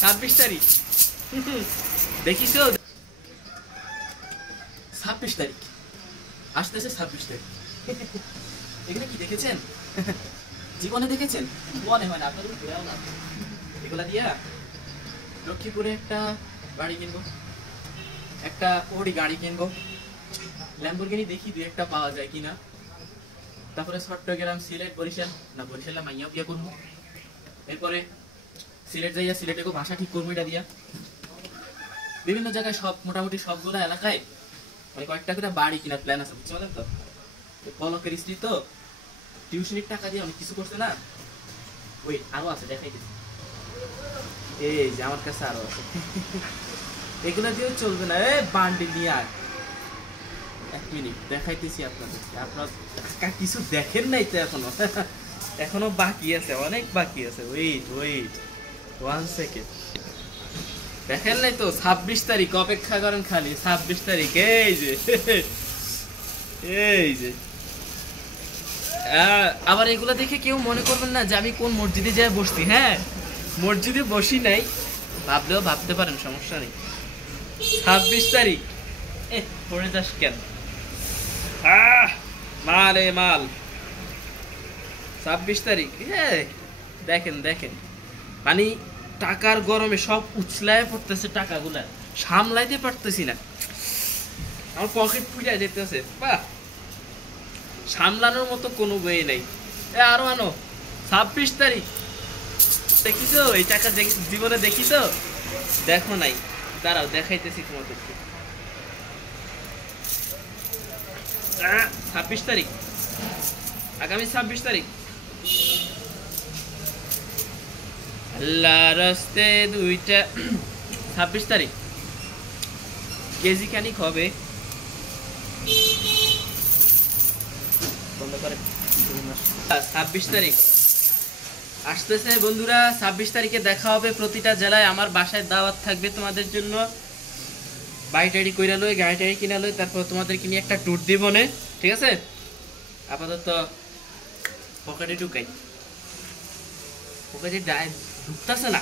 26 তারিখ দেখিছো? 26 তারিখ আসতেছে, 26 তারিখ। এগুলো কি দেখেছেন? জীবনে দেখেছেন? মনে হয় না, আপনাদের ঘুরেও না। এগুলা দিয়া লক্ষ্মীপুরে একটা বাড়ি কিনবো, একটা ওডি গাড়ি কিনবো, ল্যাম্বরগিনি দেখি দুই একটা পাওয়া যায় কিনা। তারপরে চট্টগ্রাম, সিলেট, বরিশাল, না বরিশালে মাইয়া বিয়া করবো। এরপরে সিলেট যাইয়া সিলেটে ভাষা ঠিক করবো এটা দিয়া। বিভিন্ন জায়গায় সব মোটামুটি সবগুলো এলাকায় মানে কয়েকটা করে বাড়ি কিনার প্ল্যান আছে, বুঝতে পারলেন তো? পলকের স্ত্রী তো টিউশনির টাকা দিয়ে অনেক কিছু করছে না। ওই আরো আছে, দেখাই দিচ্ছি। এই যে আমার কাছে আরো আছে। এগুলো দিয়েও চলবে না। বান্ডি নিয়ে আয়, 1 মিনিট দেখাইতেছি আপনাদেরকে। আপনার কিছু দেখেন নাই তো এখনো। এখনো বাকি আছে, অনেক বাকি আছে। Wait wait 1 second. দেখেন নাই তো? 26 তারিখ অপেক্ষা করেন খালি। 26 তারিখ এই যে, এই যে। আবার এগুলা দেখে কেউ মনে করবেন না যে আমি কোন মসজিদে যাই বসছি। হ্যাঁ, মসজিদে বসি নাই, ভাবলেও ভাবতে পারেন, সমস্যা নেই। 26 তারিখ পড়ে যাস কেন? মাল এ মাল। 26 তারিখ দেখেন দেখেন, মানে টাকার গরমে সব উছলায় পড়তেছে, টাকাগুলা সামলাইতে পারতেছি না, আমার পকেট ফুলে যেতেছে। বাহ, সামলানোর মতো কোনো বই নেই। আরো আনো। 26 তারিখ দেখিছো? এই টাকা জীবনে দেখিছো? দেখো নাই? দাঁড়াও দেখাইতেছি তোমাদেরকে। 26 তারিখ, আগামী 26 তারিখ। আল্লাহ রাস্তে দুইটা 26 তারিখ কেজি খানিক হবে। 26 তারিখ আসতেছে বন্ধুরা। 26 তারিখে দেখা হবে প্রতিটা জেলায়। আমার বাসায় দাওয়াত থাকবে তোমাদের জন্য। বাড়ি টাড়ি কইরা লই, গাড়ি টাড়ি কিনা লই, তারপর তোমাদেরকে নিয়ে একটা ট্যুর দিব না, ঠিক আছে? আপাতত পকেটে ঢুকাই, পকেটে ঢুকতেছে না।